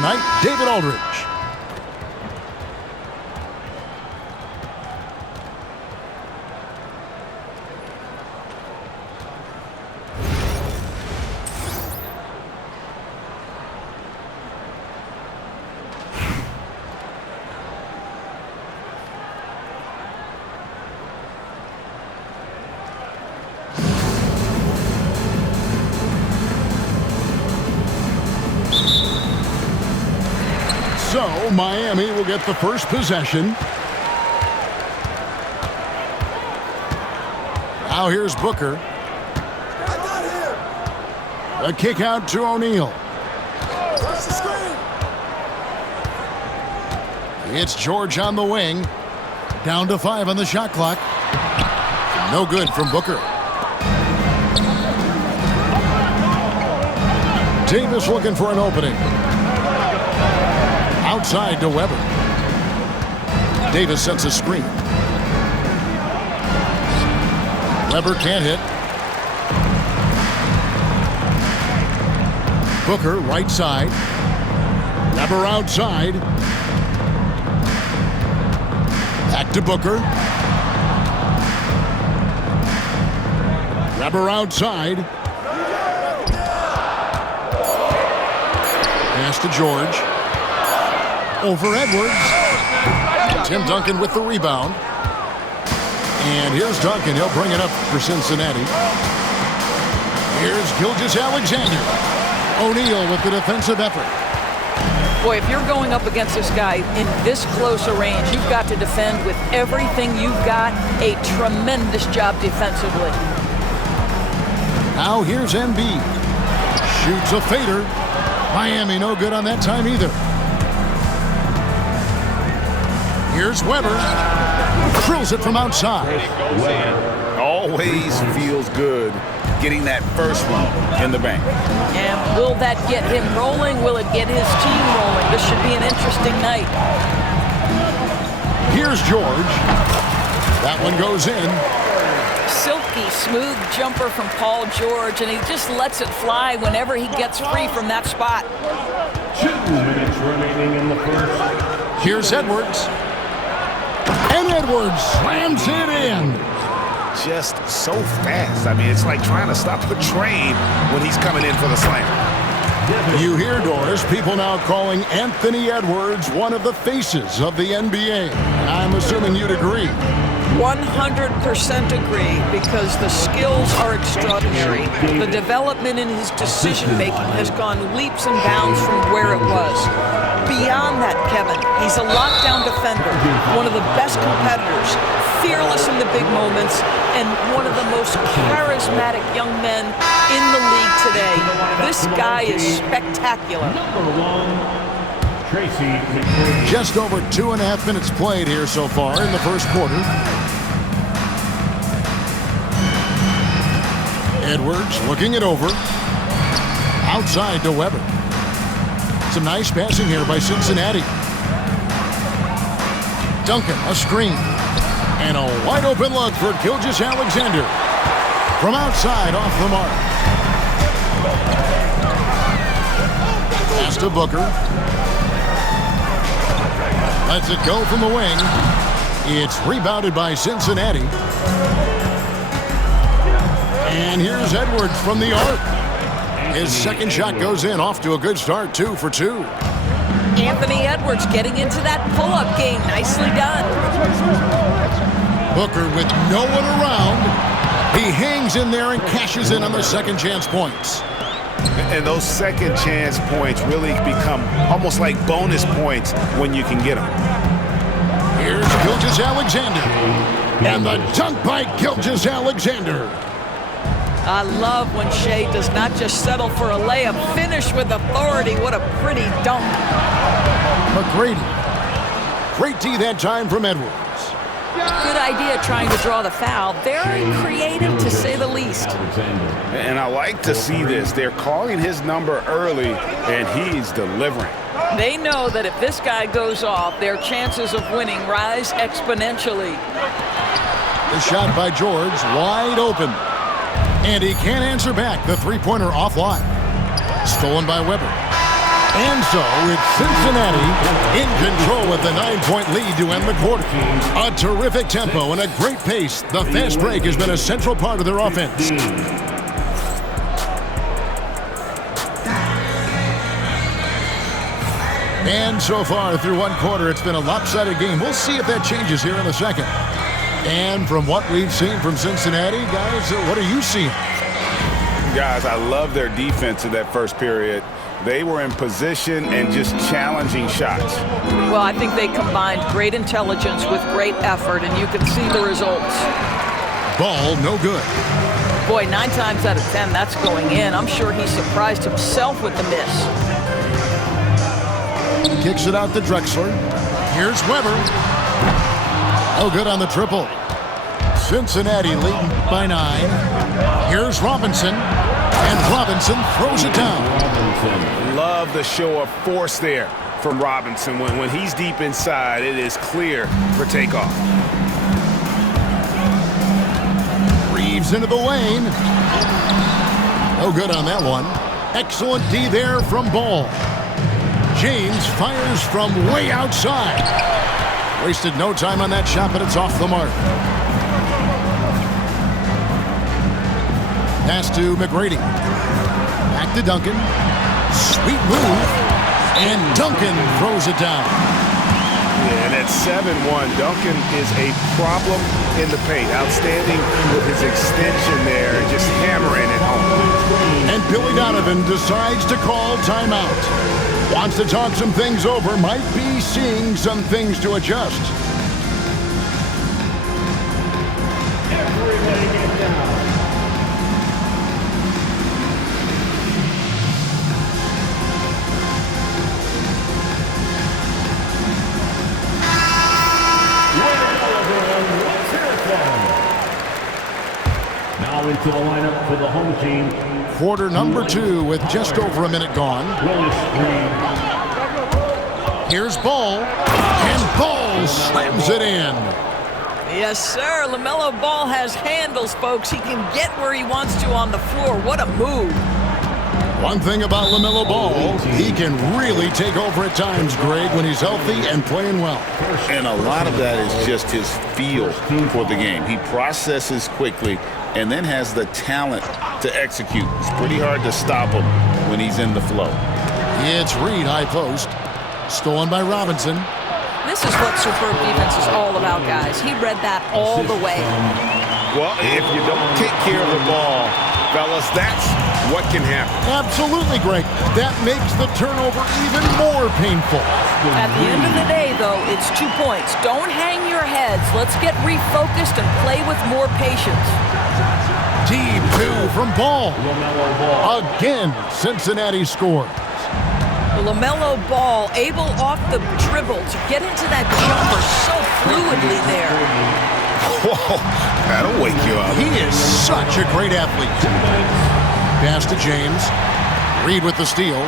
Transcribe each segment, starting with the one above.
tonight, David Aldridge. So, Miami will get the first possession. Now here's Booker. A kick out to O'Neal. It's George on the wing. Down to 5 on the shot clock. No good from Booker. Davis looking for an opening. Outside to Weber. Davis sets a screen. Weber can't hit. Booker right side. Weber outside. Back to Booker. Weber outside. Pass to George. Over Edwards. Tim Duncan with the rebound. And here's Duncan. He'll bring it up for Cincinnati. Here's Gilgeous-Alexander. O'Neal with the defensive effort. Boy, if you're going up against this guy in this close a range, you've got to defend with everything you've got. A tremendous job defensively. Now here's Embiid. Shoots a fader. Miami no good on that time either. Here's Weber. Drills it from outside. Always feels good getting that first one in the bank. And will that get him rolling? Will it get his team rolling? This should be an interesting night. Here's George. That one goes in. Silky smooth jumper from Paul George, and he just lets it fly whenever he gets free from that spot. 2 minutes remaining in the first. Here's Edwards. And Edwards slams it in. Just so fast. I mean, it's like trying to stop a train when he's coming in for the slam. You hear, Doris, people now calling Anthony Edwards one of the faces of the NBA. I'm assuming you'd agree. 100% agree, because the skills are extraordinary. The development in his decision-making has gone leaps and bounds from where it was. Beyond that, Kevin, he's a lockdown defender, one of the best competitors, fearless in the big moments, and one of the most charismatic young men in the league today. This guy is spectacular. Just over 2.5 minutes played here so far in the first quarter. Edwards looking it over. Outside to Weber. Some nice passing here by Cincinnati. Duncan, a screen. And a wide open look for Gilgeous-Alexander. From outside, off the mark. Pass to Booker. Lets it go from the wing. It's rebounded by Cincinnati. And here's Edwards from the arc. His second shot goes in, off to a good start, 2 for 2. Anthony Edwards getting into that pull-up game. Nicely done. Booker with no one around. He hangs in there and cashes in on the second chance points. And those second chance points really become almost like bonus points when you can get them. Here's Gilgeous-Alexander. And the dunk by Gilgeous-Alexander. I love when Shea does not just settle for a layup. Finish with authority. What a pretty dunk. McGrady. Great D that time from Edwards. Good idea trying to draw the foul. Very creative, to say the least. And I like to see this. They're calling his number early, and he's delivering. They know that if this guy goes off, their chances of winning rise exponentially. The shot by George, wide open. And he can't answer back. The three-pointer offline. Stolen by Weber. And so it's Cincinnati in control with the 9-point lead to end the quarter. A terrific tempo and a great pace. The fast break has been a central part of their offense. And so far through one quarter, it's been a lopsided game. We'll see if that changes here in the second. And from what we've seen from Cincinnati, guys, what are you seeing? Guys, I love their defense in that first period. They were in position and just challenging shots. Well, I think they combined great intelligence with great effort, and you can see the results. Ball no good. Boy, 9 times out of 10, that's going in. I'm sure he surprised himself with the miss. Kicks it out to Drexler. Here's Weber. No good on the triple. Cincinnati leading by 9. Here's Robinson. And Robinson throws it down. Love the show of force there from Robinson. When he's deep inside, it is clear for takeoff. Reeves into the lane. No good on that one. Excellent D there from Ball. James fires from way outside. Wasted no time on that shot, but it's off the mark. Pass to McGrady. Back to Duncan. Sweet move. And Duncan throws it down. Yeah, and at 7-1, Duncan is a problem in the paint. Outstanding with his extension there, just hammering it home. And Billy Donovan decides to call timeout. Wants to talk some things over, might be seeing some things to adjust. Everybody get down. Now into the lineup for the home team. Quarter number 2 with just over a minute gone. Here's Ball. And Ball slams it in. Yes, sir. LaMelo Ball has handles, folks. He can get where he wants to on the floor. What a move. One thing about LaMelo Ball, he can really take over at times, Greg, when he's healthy and playing well. And a lot of that is just his feel for the game. He processes quickly and then has the talent to execute. It's pretty hard to stop him when he's in the flow. It's Reed, high post. Stolen by Robinson. This is what superb defense is all about, guys. He read that all the way. Well, if you don't take care of the ball, fellas, that's what can happen. Absolutely, Greg. That makes the turnover even more painful. At the end of the day, though, it's 2 points. Don't hang your heads. Let's get refocused and play with more patience. Deep 2 from Ball. Again, Cincinnati scores. LaMelo Ball able off the dribble to get into that jumper so fluidly there. Whoa, that'll wake you up. He is such a great athlete. Pass to James. Reed with the steal.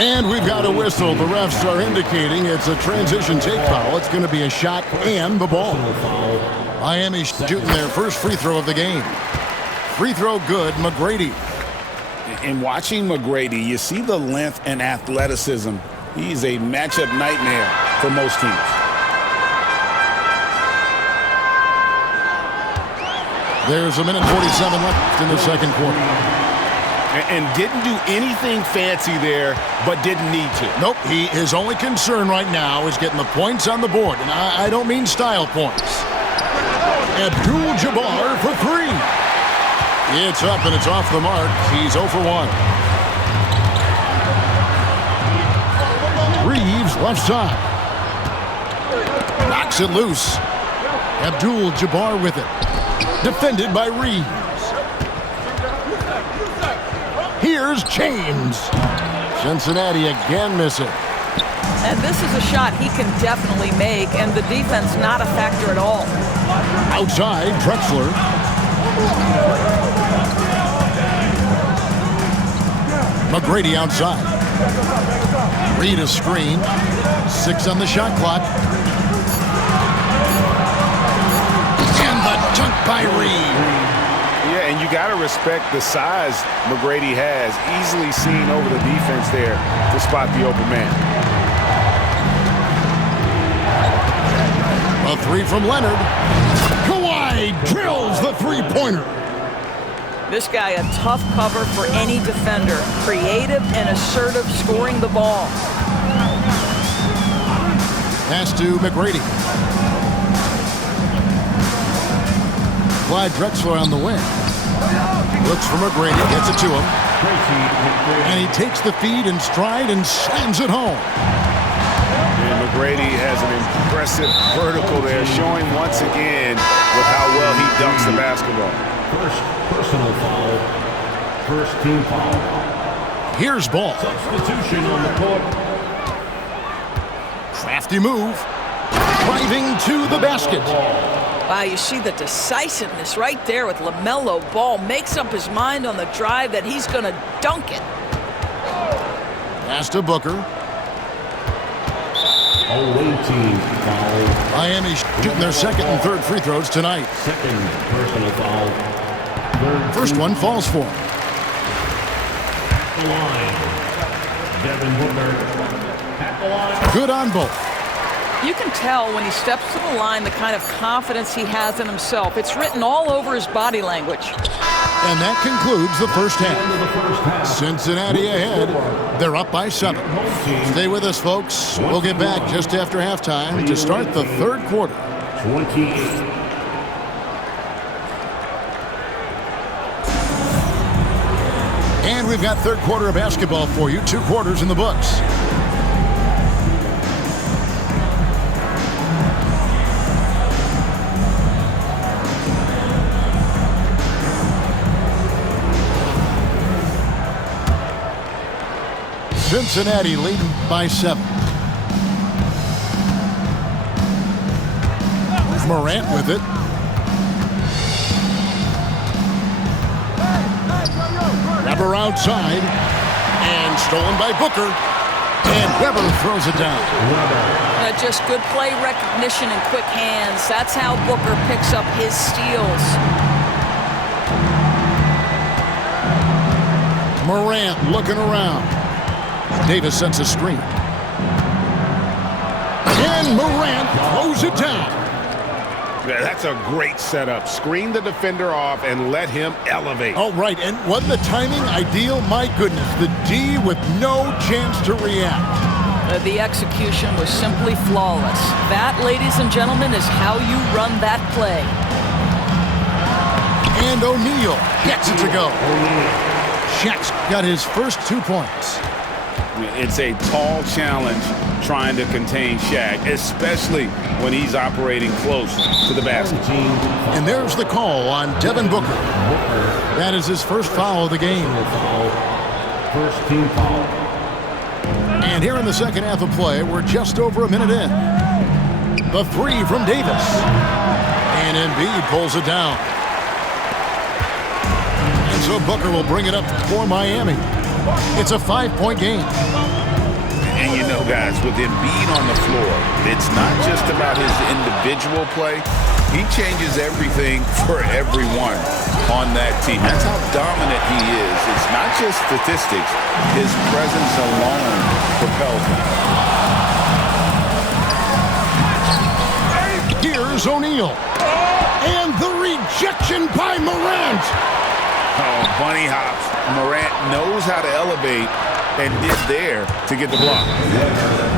And we've got a whistle. The refs are indicating it's a transition take foul. It's going to be a shot and the ball. Miami shooting their first free throw of the game. Free throw good, McGrady. In watching McGrady, you see the length and athleticism. He's a matchup nightmare for most teams. There's a minute 47 left in the second quarter. And didn't do anything fancy there, but didn't need to. Nope, his only concern right now is getting the points on the board. And I don't mean style points. Abdul-Jabbar for 3. It's up and it's off the mark. He's 0 for 1. Reeves left side. Knocks it loose. Abdul-Jabbar with it. Defended by Reeves. Here's James. Cincinnati again missing. And this is a shot he can definitely make, and the defense not a factor at all. Outside, Drexler. McGrady outside. Reed a screen. 6 on the shot clock. And the dunk by Reed. Yeah, and you got to respect the size McGrady has. Easily seen over the defense there to spot the open man. A three from Leonard. Kawhi drills the three-pointer. This guy a tough cover for any defender. Creative and assertive scoring the ball. Pass to McGrady. Clyde Drexler on the wing. Looks for McGrady, gets it to him. And he takes the feed in stride and slams it home. And McGrady has an impressive vertical there, showing once again with how well he dunks the basketball. First personal foul. First team foul. Here's ball. Substitution on the court. Crafty move. Driving to the basket. Wow, you see the decisiveness right there with LaMelo Ball. Makes up his mind on the drive that he's going to dunk it. Pass to Booker. Away team foul. Miami shooting their second and third free throws tonight. Second personal foul. Third First one falls for him. at the line. Devin Booker at the line. Good on both. You can tell when he steps to the line the kind of confidence he has in himself. It's written all over his body language. And that concludes the first half. Cincinnati ahead. They're up by 7. Stay with us, folks. We'll get back just after halftime to start the third quarter. 28. And we've got third quarter of basketball for you. 2 quarters in the books. Cincinnati leading by 7. Morant with it. Weber outside. And stolen by Booker. And Weber throws it down. Just good play recognition and quick hands. That's how Booker picks up his steals. Morant looking around. Davis sets a screen. And Morant throws it down. Yeah, that's a great setup. Screen the defender off and let him elevate. Oh, right. And wasn't the timing ideal? My goodness. The D with no chance to react. The execution was simply flawless. That, ladies and gentlemen, is how you run that play. And O'Neal gets it to go. Shaq's got his first 2 points. It's a tall challenge trying to contain Shaq, especially when he's operating close to the basket. And there's the call on Devin Booker. That is his first foul of the game. First team foul. And here in the second half of play, we're just over a minute in. The three from Davis. And Embiid pulls it down. And so Booker will bring it up for Miami. It's a 5-point game. And you know, guys, with Embiid on the floor, it's not just about his individual play. He changes everything for everyone on that team. That's how dominant he is. It's not just statistics. His presence alone propels him. Here's O'Neal. And the rejection by Morant. Oh, bunny hops. Morant knows how to elevate and is there to get the block.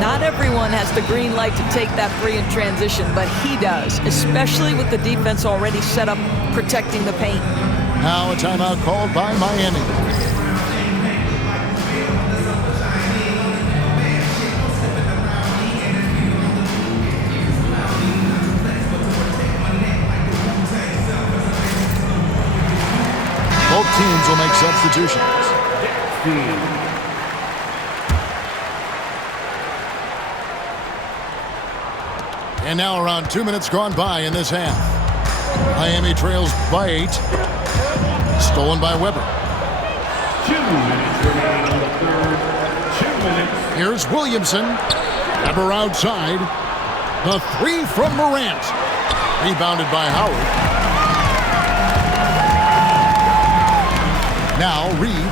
Not everyone has the green light to take that free in transition, but he does, especially with the defense already set up protecting the paint. Now a timeout called by Miami. Both teams will make substitutions. And now around 2 minutes gone by in this half. Miami trails by 8. Stolen by Weber. 2 minutes remaining in the third. 2 minutes. Here's Williamson. Weber outside. The three from Morant. Rebounded by Howard. Now Reed.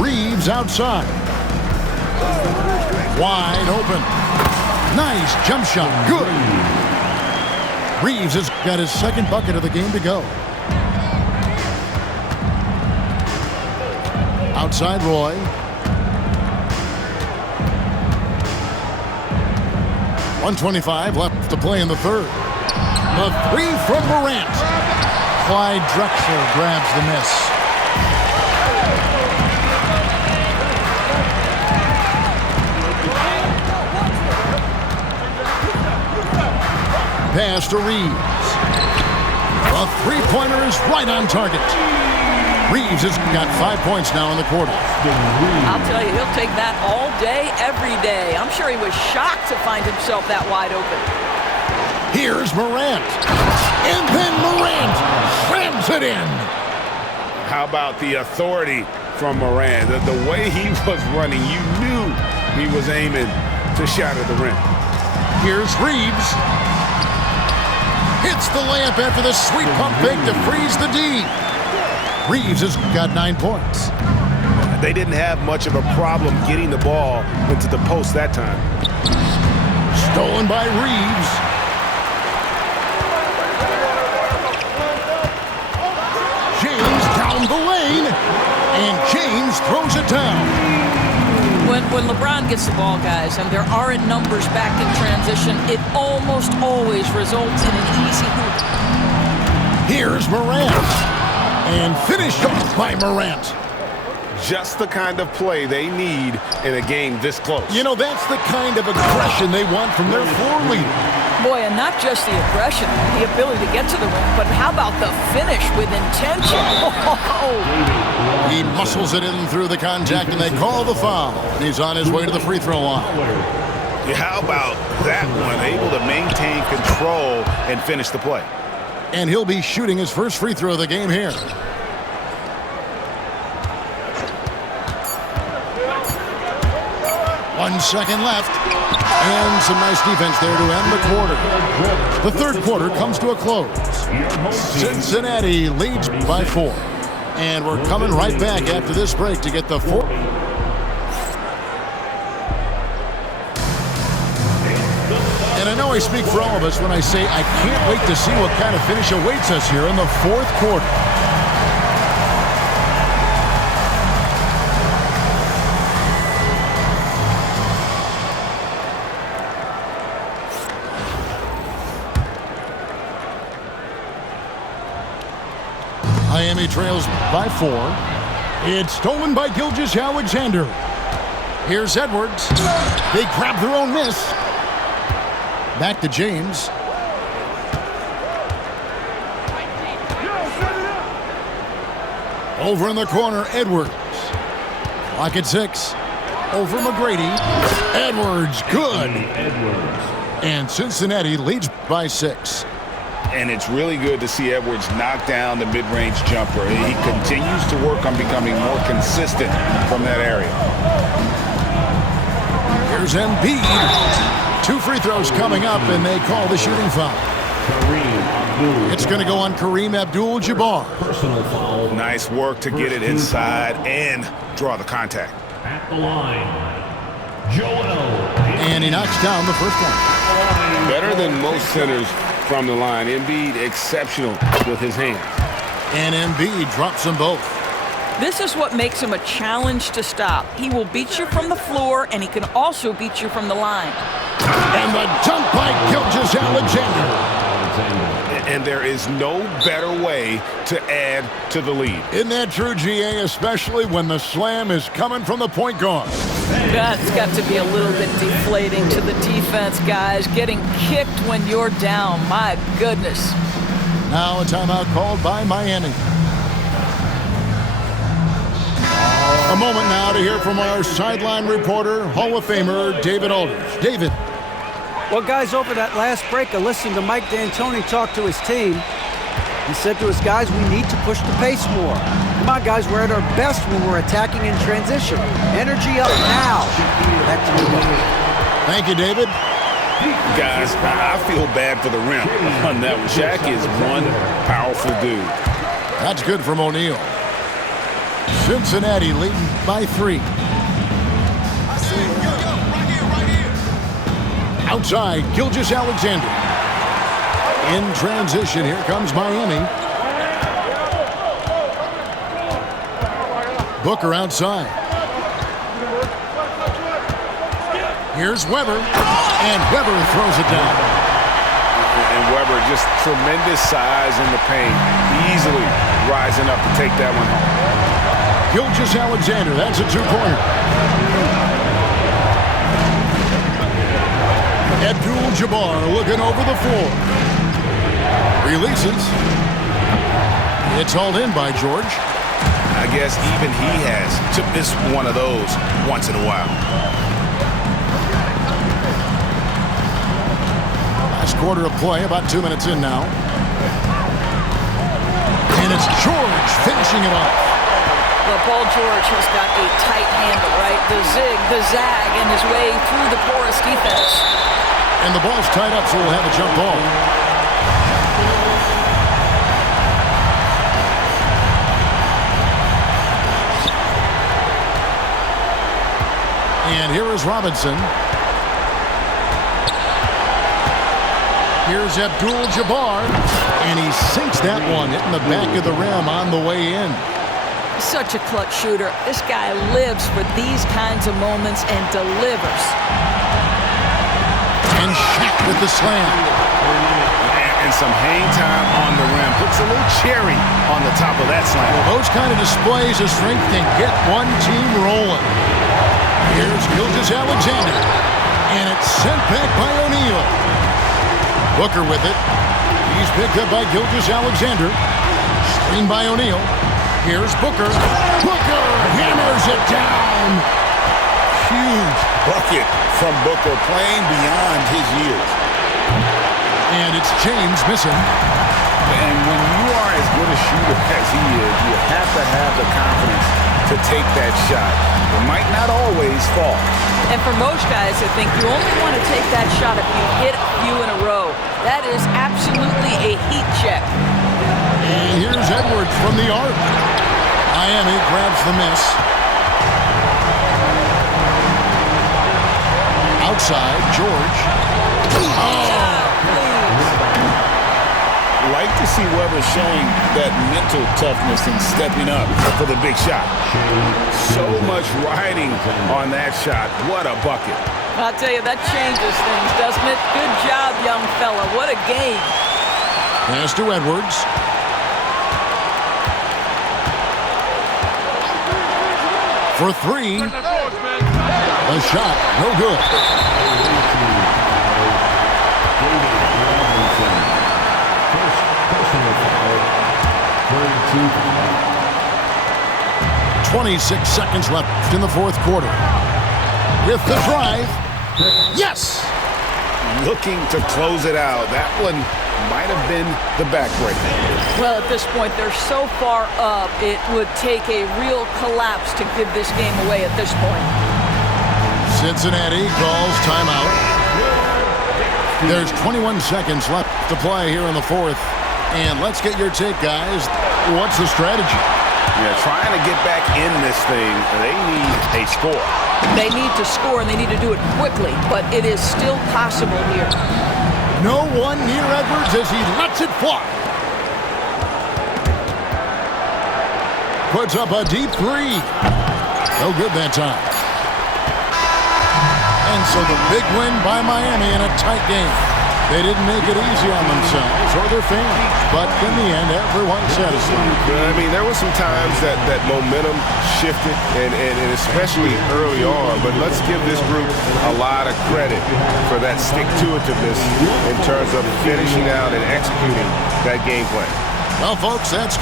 Reeves outside. Wide open. Nice jump shot. Good. Reeves has got his second bucket of the game to go. Outside Roy. .125 left to play in the third. The three from Morant. Clyde Drexler grabs the miss. Pass to Reeves. The three-pointer is right on target. Reeves has got 5 points now in the quarter. I'll tell you, he'll take that all day, every day. I'm sure he was shocked to find himself that wide open. Here's Morant. And then Morant slams it in. How about the authority from Morant? The way he was running, you knew he was aiming to shatter the rim. Here's Reeves. Hits the layup after the sweet pump fake to freeze the D. Reeves has got 9 points. They didn't have much of a problem getting the ball into the post that time. Stolen by Reeves. James down the lane. And James throws it down. When LeBron gets the ball, guys, and there aren't numbers back in transition, it almost always results in an easy hoop. Here's Morant. And finished off by Morant. Just the kind of play they need in a game this close. You know, that's the kind of aggression they want from their floor leader. Boy, and not just the aggression, the ability to get to the rim, but how about the finish with intention? He muscles it in through the contact, and they call the foul. And he's on his way to the free throw line. Yeah, how about that one? Able to maintain control and finish the play. And he'll be shooting his first free throw of the game here. One second left. And some nice defense there to end the quarter. The third quarter comes to a close. Cincinnati leads by 4. And we're coming right back after this break to get the 4th. And I know I speak for all of us when I say I can't wait to see what kind of finish awaits us here in the fourth quarter. Miami trails by 4. It's stolen by Gilgeous-Alexander. Here's Edwards. They grab their own miss. Back to James. Over in the corner, Edwards. Clock at 6. Over McGrady. Edwards, good. And Cincinnati leads by 6. And it's really good to see Edwards knock down the mid-range jumper. He continues to work on becoming more consistent from that area. Here's Embiid. 2 free throws coming up, and they call the shooting foul. It's going to go on Kareem Abdul-Jabbar. Personal foul. Nice work to get it inside and draw the contact. At the line, Joel. And he knocks down the first one. Better than most centers from the line. Embiid exceptional with his hands. And Embiid drops them both. This is what makes him a challenge to stop. He will beat you from the floor, and he can also beat you from the line. And the dunk by Gilgeous-Alexander. And there is no better way to add to the lead. Isn't that true, GA? Especially when the slam is coming from the point guard. That's got to be a little bit deflating to the defense, guys. Getting kicked when you're down. My goodness. Now a timeout called by Miami. A moment now to hear from our sideline reporter, Hall of Famer David Aldridge. David. Well, guys, over that last break, I listened to Mike D'Antoni talk to his team. He said to his guys, we need to push the pace more. Come on, guys, we're at our best when we're attacking in transition. Energy up now. Back to you guys. Thank you, David. Guys, I feel bad for the rim on that one. Shaq is one powerful dude. That's good from O'Neal. Cincinnati leading by 3. Outside, Gilgeous-Alexander. In transition, here comes Miami. Booker outside. Here's Weber, and Weber throws it down. And Weber, just tremendous size in the paint, easily rising up to take that one home. Gilgeous-Alexander, that's a two-pointer. Abdul-Jabbar looking over the floor. Releases. It's hauled in by George. I guess even he has to miss one of those once in a while. Last quarter of play, about 2 minutes in now. And it's George finishing it off. Well, Paul George has got a tight handle, right? The zig, the zag, and his way through the porous defense. And the ball's tied up, so we'll have a jump ball. And here is Robinson. Here's Abdul-Jabbar. And he sinks that one, hitting the back of the rim on the way in. Such a clutch shooter. This guy lives for these kinds of moments and delivers. And Shaq with the slam. And some hang time on the rim. Puts a little cherry on the top of that slam. Well, those kind of displays of strength can get one team rolling. Here's Gilgeous-Alexander. And it's sent back by O'Neal. Booker with it. He's picked up by Gilgeous-Alexander. Screen by O'Neal. Here's Booker. Booker hammers it down. Huge Bucket from Booker, playing beyond his years. And it's James missing. And when you are as good a shooter as he is, you have to have the confidence to take that shot. It might not always fall. And for most guys, I think you only want to take that shot if you hit a few in a row. That is absolutely a heat check. And here's Edwards from the arc. Miami grabs the miss. Outside, George. Like to see Weber showing that mental toughness and stepping up for the big shot. So much riding on that shot. What a bucket. I'll tell you, that changes things, doesn't it? Good job, young fella. What a game. Pass to Edwards. For 3. A shot, no good. Personal foul, 26 seconds left in the fourth quarter. With the drive. Yes! Looking to close it out. That one might have been the backbreaker. Well, at this point, they're so far up, it would take a real collapse to give this game away at this point. Cincinnati calls timeout. There's 21 seconds left to play here in the fourth. And let's get your take, guys. What's the strategy? Yeah, trying to get back in this thing, they need a score. They need to score, and they need to do it quickly, but it is still possible here. No one near Edwards as he lets it fly. Puts up a deep 3. No good that time. And so the big win by Miami in a tight game. They didn't make it easy on themselves or their fans, but in the end, everyone's satisfied. I mean, there were some times that momentum shifted, and especially early on, but let's give this group a lot of credit for that stick-to-itiveness in terms of finishing out and executing that game plan. Well, folks, that's